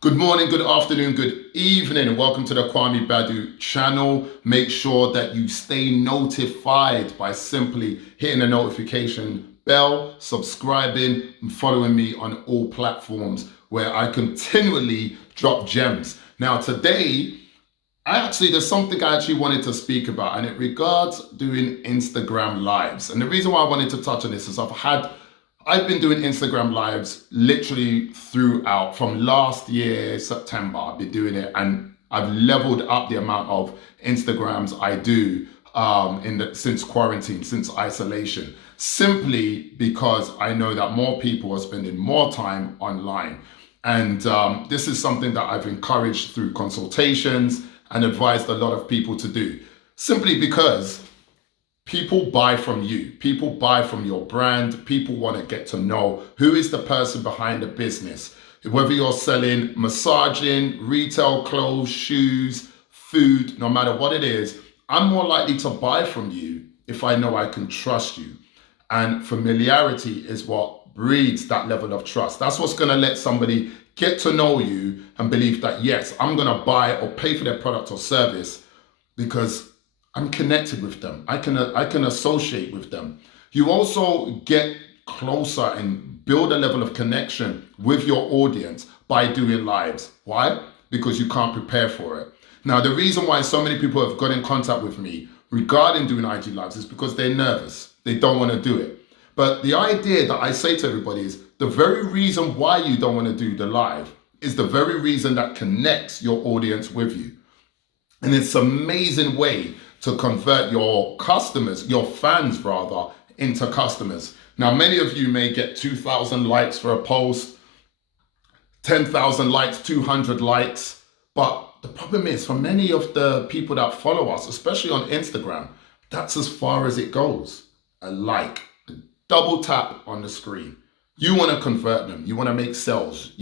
Good morning, good afternoon, good evening, and welcome to the Kwame Badu channel. Make sure that you stay notified by simply hitting the notification bell, subscribing, and following me on all platforms where I continually drop gems. Now, today, there's something I actually wanted to speak about, and it regards doing Instagram lives. And the reason why I wanted to touch on this is I've been doing Instagram lives literally throughout from last year, September. I've been doing it and I've leveled up the amount of Instagrams I do since quarantine, since isolation, simply because I know that more people are spending more time online. And this is something that I've encouraged through consultations and advised a lot of people to do, simply because people buy from you. People buy from your brand. People want to get to know who is the person behind the business. Whether you're selling massaging, retail clothes, shoes, food, no matter what it is, I'm more likely to buy from you if I know I can trust you. And familiarity is what breeds that level of trust. That's what's going to let somebody get to know you and believe that, yes, I'm going to buy or pay for their product or service because I'm connected with them. I can associate with them. You also get closer and build a level of connection with your audience by doing lives. Why? Because you can't prepare for it. Now, the reason why so many people have got in contact with me regarding doing IG lives is because they're nervous. They don't want to do it. But the idea that I say to everybody is the very reason why you don't want to do the live is the very reason that connects your audience with you. And it's an amazing way to convert your customers, your fans rather, into customers. Now, many of you may get 2,000 likes for a post, 10,000 likes, 200 likes. But the problem is, for many of the people that follow us, especially on Instagram, that's as far as it goes. A like, a double tap on the screen. You want to convert them. You want to make sales.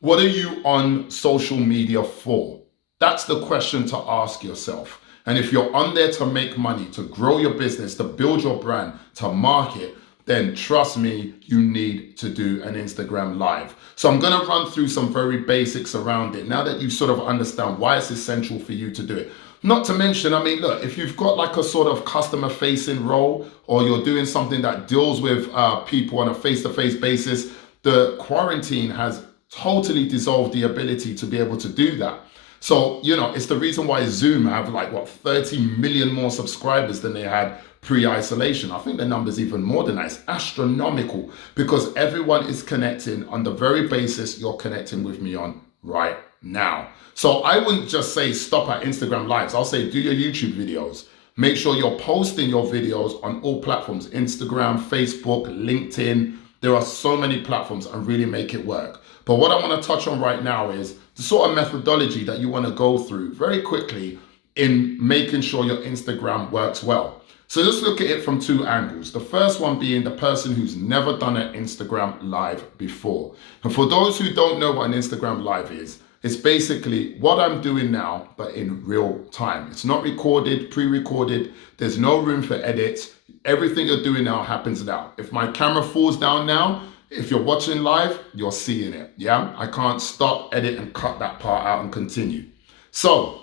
What are you on social media for? That's the question to ask yourself. And if you're on there to make money, to grow your business, to build your brand, to market, then trust me, you need to do an Instagram live. So I'm going to run through some very basics around it now that you sort of understand why it's essential for you to do it. Not to mention, look, if you've got like a sort of customer facing role or you're doing something that deals with people on a face-to-face basis, the quarantine has totally dissolved the ability to be able to do that. So, it's the reason why Zoom have 30 million more subscribers than they had pre-isolation. I think the number's even more than that. It's astronomical because everyone is connecting on the very basis you're connecting with me on right now. So I wouldn't just say stop at Instagram lives. I'll say do your YouTube videos. Make sure you're posting your videos on all platforms, Instagram, Facebook, LinkedIn. There are so many platforms, and really make it work. But what I want to touch on right now is the sort of methodology that you want to go through very quickly in making sure your Instagram works well. So let's look at it from two angles. The first one being the person who's never done an Instagram live before. And for those who don't know what an Instagram live is, it's basically what I'm doing now, but in real time. It's not recorded, pre-recorded. There's no room for edits. Everything you're doing now happens now. If my camera falls down now, if you're watching live, you're seeing it, yeah? I can't stop, edit, and cut that part out and continue. So,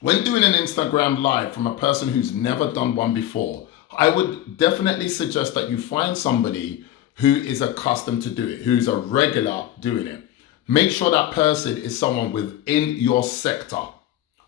when doing an Instagram live from a person who's never done one before, I would definitely suggest that you find somebody who is accustomed to do it, who's a regular doing it. Make sure that person is someone within your sector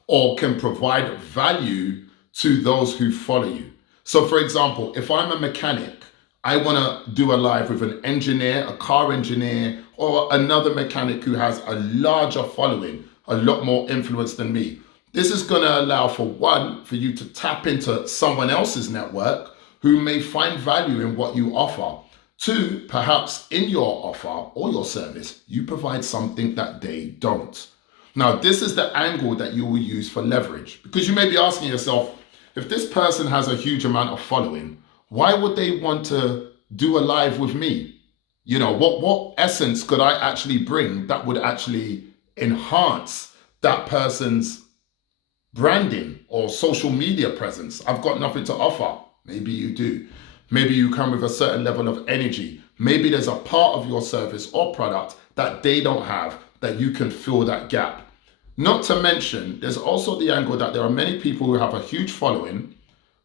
or can provide value to those who follow you. So, for example, if I'm a mechanic, I want to do a live with an engineer, a car engineer, or another mechanic who has a larger following, a lot more influence than me. This is going to allow, for one, for you to tap into someone else's network who may find value in what you offer. Two, perhaps in your offer or your service, you provide something that they don't. Now, this is the angle that you will use for leverage, because you may be asking yourself, if this person has a huge amount of following, why would they want to do a live with me? What essence could I actually bring that would actually enhance that person's branding or social media presence? I've got nothing to offer. Maybe you do. Maybe you come with a certain level of energy. Maybe there's a part of your service or product that they don't have that you can fill that gap. Not to mention, there's also the angle that there are many people who have a huge following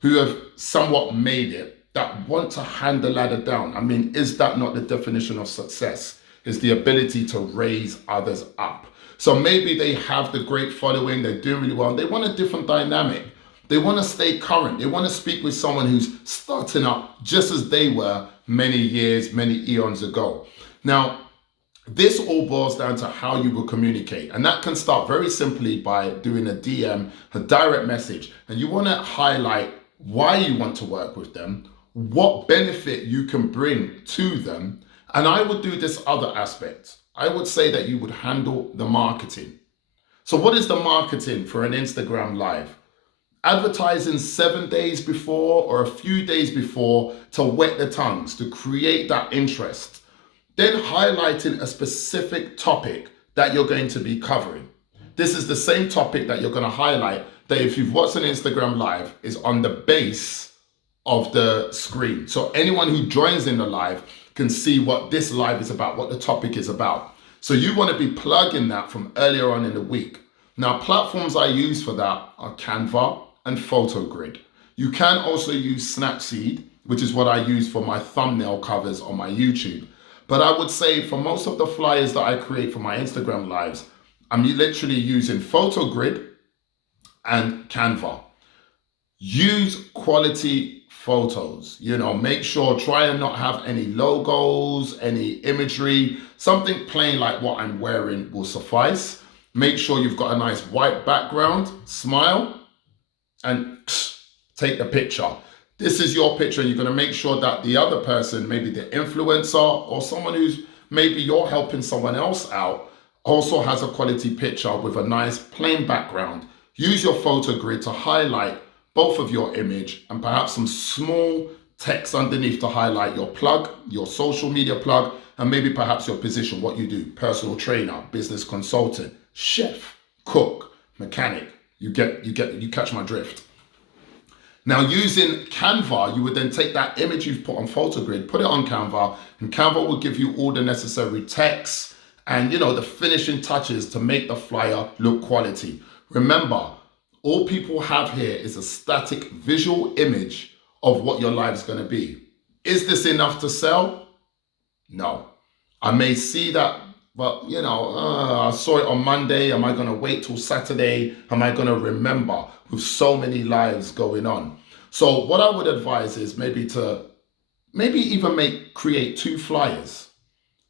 who have somewhat made it that want to hand the ladder down. I mean, is that not the definition of success? Is the ability to raise others up. So maybe they have the great following, they're doing really well, and they want a different dynamic. They want to stay current. They want to speak with someone who's starting up just as they were many years, many eons ago. Now, this all boils down to how you will communicate. And that can start very simply by doing a DM, a direct message. And you want to highlight why you want to work with them, what benefit you can bring to them. And I would do this other aspect. I would say that you would handle the marketing. So what is the marketing for an Instagram live? Advertising 7 days before or a few days before to wet the tongues, to create that interest. Then highlighting a specific topic that you're going to be covering. This is the same topic that you're going to highlight that if you've watched an Instagram live is on the base of the screen. So anyone who joins in the live can see what this live is about, what the topic is about. So you want to be plugging that from earlier on in the week. Now, platforms I use for that are Canva and PhotoGrid. You can also use Snapseed, which is what I use for my thumbnail covers on my YouTube. But I would say for most of the flyers that I create for my Instagram lives, I'm literally using PhotoGrid and Canva. Use quality photos, make sure, try and not have any logos, any imagery, something plain like what I'm wearing will suffice. Make sure you've got a nice white background, smile, and take the picture. This is your picture, and you're going to make sure that the other person, maybe the influencer or someone who's maybe you're helping someone else out, also has a quality picture with a nice plain background. Use your photo grid to highlight both of your image and perhaps some small text underneath to highlight your plug, your social media plug, and maybe perhaps your position, what you do, personal trainer, business consultant, chef, cook, mechanic. You catch my drift. Now, using Canva, you would then take that image you've put on PhotoGrid, put it on Canva, and Canva will give you all the necessary text and, the finishing touches to make the flyer look quality. Remember, all people have here is a static visual image of what your live is going to be. Is this enough to sell? No. I may see that, but, I saw it on Monday. Am I going to wait till Saturday? Am I going to remember with so many lives going on? So what I would advise is maybe even create 2 flyers.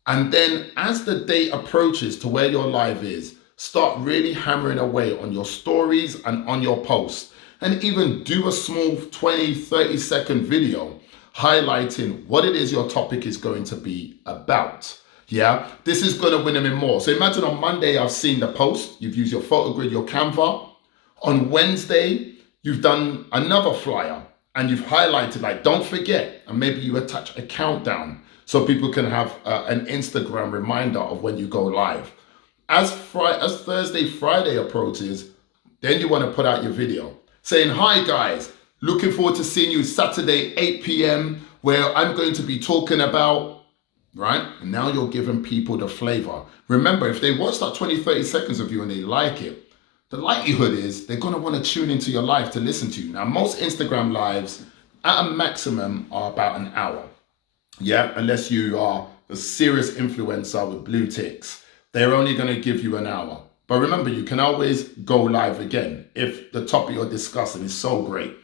And then as the date approaches to where your live is, start really hammering away on your stories and on your posts. And even do a small 20, 30-second video highlighting what it is your topic is going to be about. Yeah, this is going to win them in more. So imagine on Monday, I've seen the post. You've used your PhotoGrid, your Canva. On Wednesday, you've done another flyer and you've highlighted, don't forget, and maybe you attach a countdown so people can have an Instagram reminder of when you go live. As Thursday, Friday approaches, then you want to put out your video saying, hi guys, looking forward to seeing you Saturday, 8 p.m. where I'm going to be talking about, right? And now you're giving people the flavor. Remember, if they watch that 20, 30 seconds of you and they like it, the likelihood is they're going to want to tune into your live to listen to you. Now, most Instagram lives at a maximum are about an hour. Yeah, unless you are a serious influencer with blue ticks. They're only going to give you an hour. But remember, you can always go live again if the topic you're discussing is so great.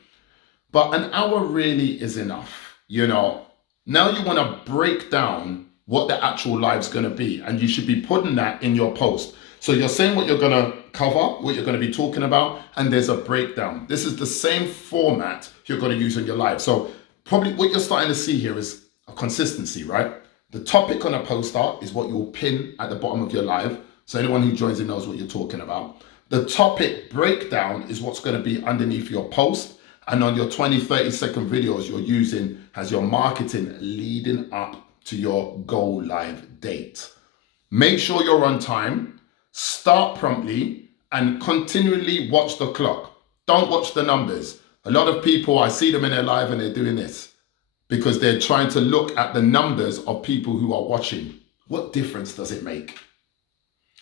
But an hour really is enough. Now you want to break down what the actual live's going to be. And you should be putting that in your post. So you're saying what you're going to cover, what you're going to be talking about, and there's a breakdown. This is the same format you're going to use in your live. So probably what you're starting to see here is a consistency, right? The topic on a poster is what you'll pin at the bottom of your live. So anyone who joins in knows what you're talking about. The topic breakdown is what's going to be underneath your post. And on your 20, 30-second videos you're using as your marketing leading up to your go live date. Make sure you're on time. Start promptly and continually watch the clock. Don't watch the numbers. A lot of people, I see them in their live and they're doing this because they're trying to look at the numbers of people who are watching. What difference does it make?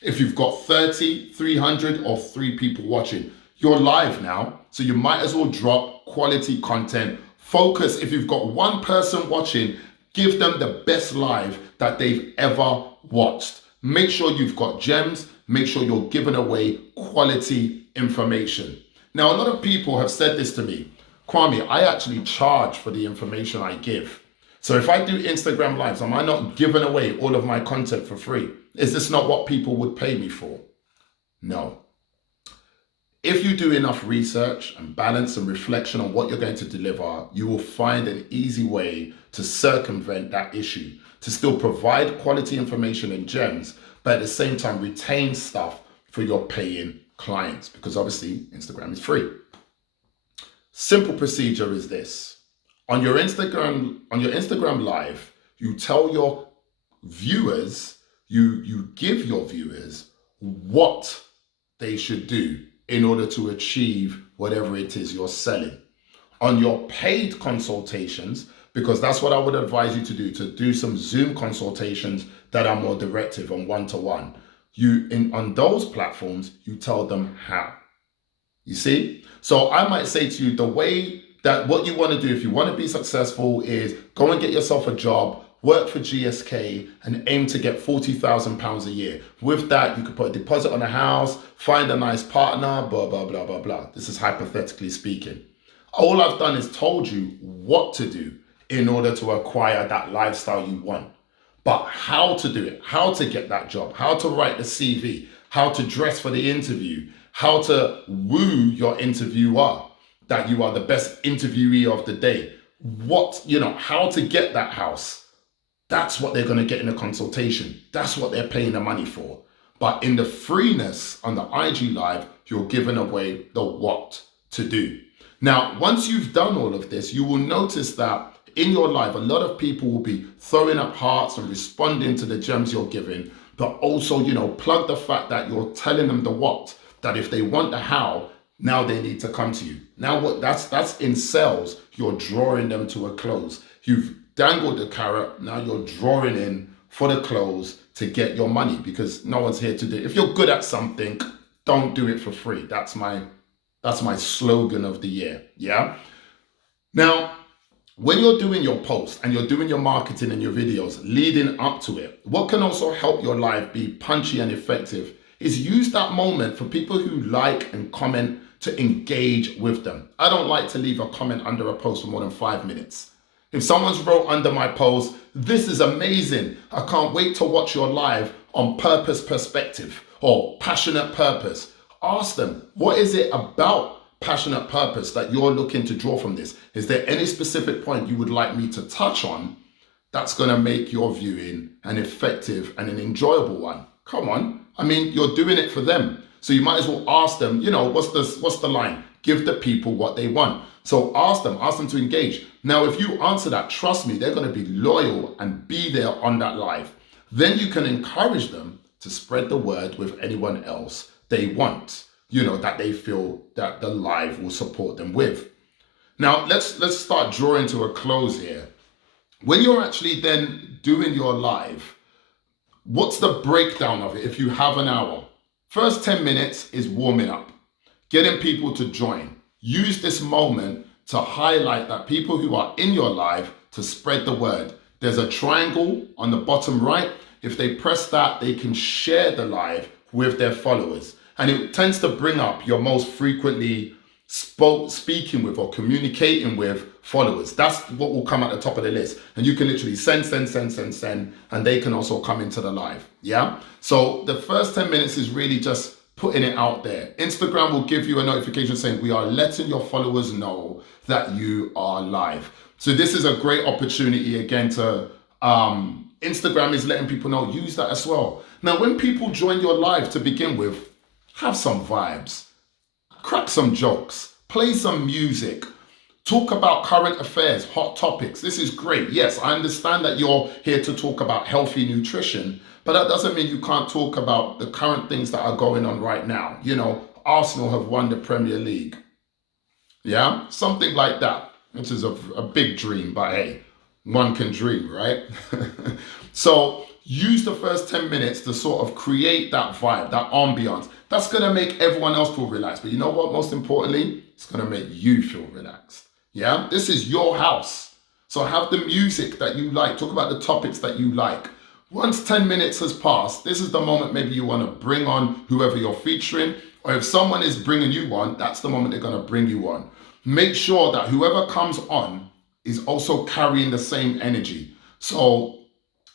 If you've got 30, 300, or 3 people watching, you're live now. So you might as well drop quality content. Focus. If you've got 1 person watching, give them the best live that they've ever watched. Make sure you've got gems. Make sure you're giving away quality information. Now, a lot of people have said this to me. Kwame, I actually charge for the information I give. So if I do Instagram lives, am I not giving away all of my content for free? Is this not what people would pay me for? No. If you do enough research and balance and reflection on what you're going to deliver, you will find an easy way to circumvent that issue, to still provide quality information and gems, but at the same time retain stuff for your paying clients, because obviously Instagram is free. Simple procedure is this. On your Instagram live, you tell your viewers, you give your viewers what they should do in order to achieve whatever it is you're selling. On your paid consultations, because that's what I would advise you to do some Zoom consultations that are more directive and one-to-one. On those platforms, you tell them how. You see? So I might say to you, the way that what you want to do if you want to be successful is go and get yourself a job, work for GSK, and aim to get £40,000 a year. With that, you could put a deposit on a house, find a nice partner, blah, blah, blah, blah, blah. This is hypothetically speaking. All I've done is told you what to do in order to acquire that lifestyle you want. But how to do it, how to get that job, how to write the CV, how to dress for the interview, how to woo your interviewer, that you are the best interviewee of the day. How to get that house. That's what they're going to get in a consultation. That's what they're paying the money for. But in the freeness on the IG Live, you're giving away the what to do. Now, once you've done all of this, you will notice that in your live, a lot of people will be throwing up hearts and responding to the gems you're giving, but also, plug the fact that you're telling them the what, that if they want the how, now they need to come to you. Now that's in sales, you're drawing them to a close. You've dangled the carrot, now you're drawing in for the close to get your money, because no one's here to do it. If you're good at something, don't do it for free. That's my slogan of the year. Yeah. Now, when you're doing your post and you're doing your marketing and your videos leading up to it, what can also help your live be punchy and effective is use that moment for people who like and comment to engage with them. I don't like to leave a comment under a post for more than 5 minutes. If someone's wrote under my post, "This is amazing. I can't wait to watch your live on purpose perspective," or passionate purpose, ask them, what is it about passionate purpose that you're looking to draw from this? Is there any specific point you would like me to touch on that's going to make your viewing an effective and an enjoyable one? Come on. I mean, you're doing it for them. So you might as well ask them, what's the line? Give the people what they want. So ask them to engage. Now, if you answer that, trust me, they're going to be loyal and be there on that live. Then you can encourage them to spread the word with anyone else they want, that they feel that the live will support them with. Now, let's start drawing to a close here. When you're actually then doing your live, what's the breakdown of it if you have an hour? First 10 minutes is warming up, getting people to join. Use this moment to highlight that people who are in your live to spread the word. There's a triangle on the bottom right. If they press that, they can share the live with their followers. And it tends to bring up your most frequently speaking with or communicating with followers. That's what will come at the top of the list. And you can literally send, and they can also come into the live. Yeah. So the first 10 minutes is really just putting it out there. Instagram will give you a notification saying we are letting your followers know that you are live. So this is a great opportunity again to, Instagram is letting people know, use that as well. Now, when people join your live to begin with, have some vibes, crack some jokes, play some music, talk about current affairs, hot topics. This is great. Yes, I understand that you're here to talk about healthy nutrition, but that doesn't mean you can't talk about the current things that are going on right now. Arsenal have won the Premier League. Yeah, something like that, which is a big dream, but hey, one can dream, right? So use the first 10 minutes to sort of create that vibe, that ambiance. That's going to make everyone else feel relaxed. But you know what? Most importantly, it's going to make you feel relaxed. Yeah, this is your house. So have the music that you like. Talk about the topics that you like. Once 10 minutes has passed, this is the moment maybe you want to bring on whoever you're featuring. Or if someone is bringing you on, that's the moment they're going to bring you on. Make sure that whoever comes on is also carrying the same energy. So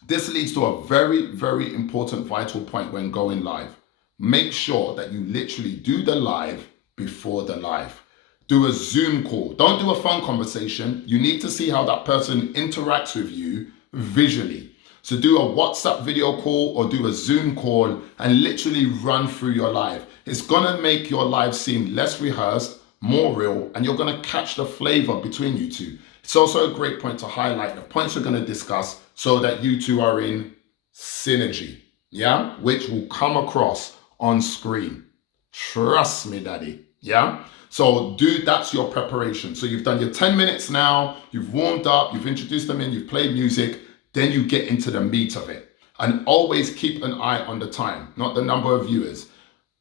this leads to a very, very important vital point when going live. Make sure that you literally do the live before the live. Do a Zoom call. Don't do a phone conversation. You need to see how that person interacts with you visually. So do a WhatsApp video call or do a Zoom call and literally run through your live. It's gonna make your live seem less rehearsed, more real, and you're gonna catch the flavor between you two. It's also a great point to highlight the points we're gonna discuss so that you two are in synergy, yeah? Which will come across on screen. Trust me, daddy, yeah? So that's your preparation. So you've done your 10 minutes now, you've warmed up, you've introduced them in, you've played music, then you get into the meat of it. And always keep an eye on the time, not the number of viewers.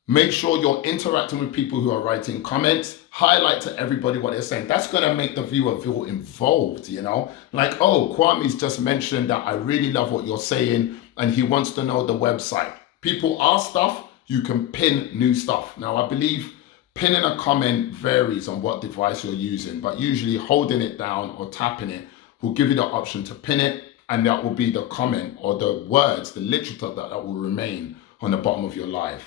Make sure you're interacting with people who are writing comments. Highlight to everybody what they're saying. That's going to make the viewer feel involved, you know? Like, oh, Kwame's just mentioned that I really love what you're saying and he wants to know the website. People ask stuff, you can pin new stuff. Now, I believe pinning a comment varies on what device you're using, but usually holding it down or tapping it will give you the option to pin it, and that will be the comment or the words, the literature that will remain on the bottom of your live.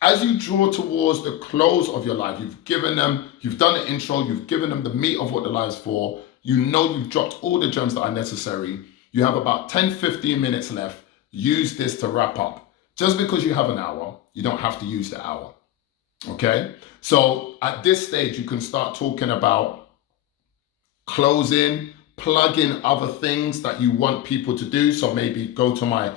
As you draw towards the close of your live, you've done an intro, you've given them the meat of what the live's for, you know you've dropped all the gems that are necessary, you have about 10-15 minutes left, use this to wrap up. Just because you have an hour, you don't have to use the hour, okay? So at this stage, you can start talking about closing, plug in other things that you want people to do. So maybe go to my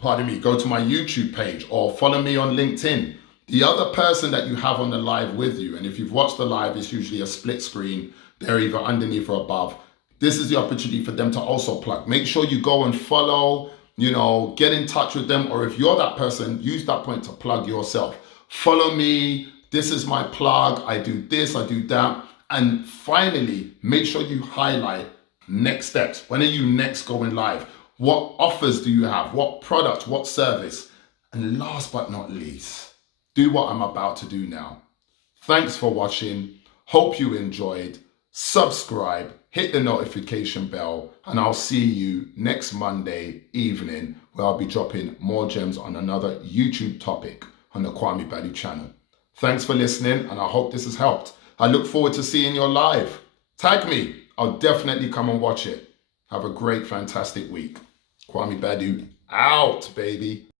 YouTube page or follow me on LinkedIn. The other person that you have on the live with you, and if you've watched the live, it's usually a split screen. They're either underneath or above. This is the opportunity for them to also plug. Make sure you go and follow, get in touch with them. Or if you're that person, use that point to plug yourself. Follow me. This is my plug. I do this, I do that. And finally, make sure you highlight next steps. When are you next going live? What offers do you have? What product? What service? And last but not least, do what I'm about to do now. Thanks for watching. Hope you enjoyed. Subscribe, hit the notification bell, and I'll see you next Monday evening where I'll be dropping more gems on another YouTube topic on the Kwame Badu channel. Thanks for listening, and I hope this has helped. I look forward to seeing your live. Tag me. I'll definitely come and watch it. Have a great, fantastic week. Kwame Badu out, baby.